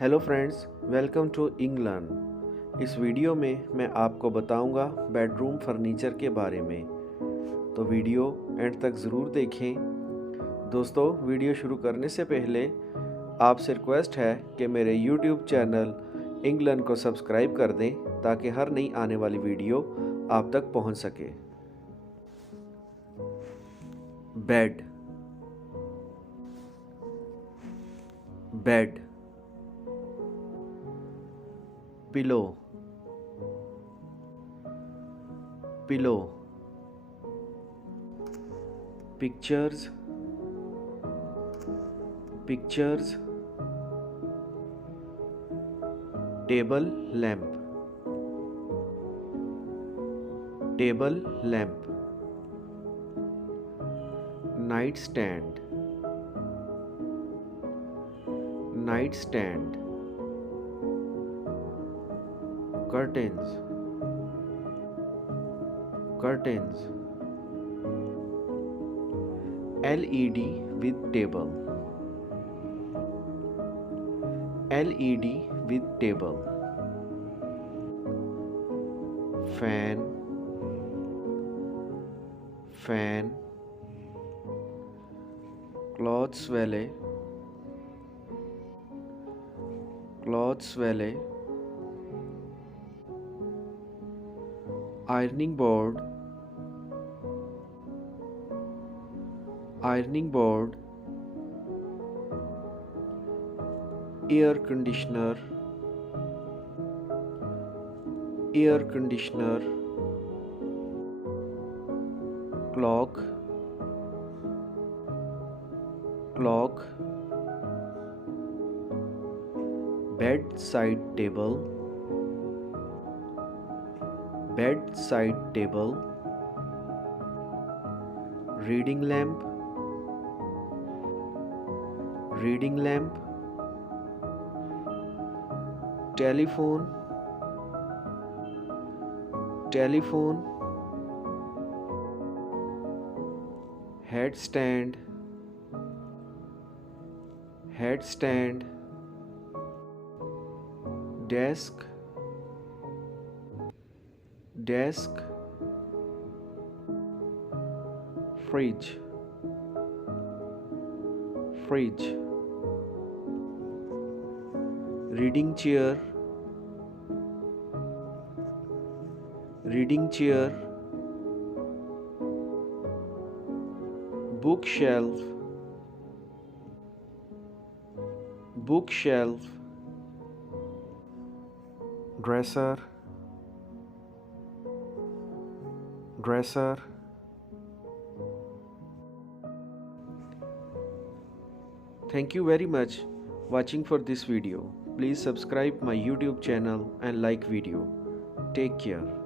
Hello friends, welcome to England. इस video में मैं आपको बताऊंगा बेडरूम फर्नीचर के बारे में, तो वीडियो एंड तक ज़रूर देखें। दोस्तों, वीडियो शुरू करने से पहले आपसे रिक्वेस्ट है कि मेरे यूट्यूब चैनल इंग्लैंड को सब्सक्राइब कर दें ताकि हर नई आने वाली वीडियो आप तक पहुंच सके। Bed, bed, pillow, pillow, pictures, pictures, table lamp, table lamp, night stand, night stand, curtains, curtains, LED with table, LED with table, fan, fan, clothes valet, clothes valet, ironing board, ironing board, air conditioner, air conditioner, clock, clock, bedside table, bedside table, reading lamp, reading lamp, telephone, telephone, headstand, headstand, desk, desk, fridge, fridge, reading chair, reading chair, bookshelf, bookshelf, dresser, dresser. Thank you very much watching for this video. Please subscribe my YouTube channel and like video. Take care.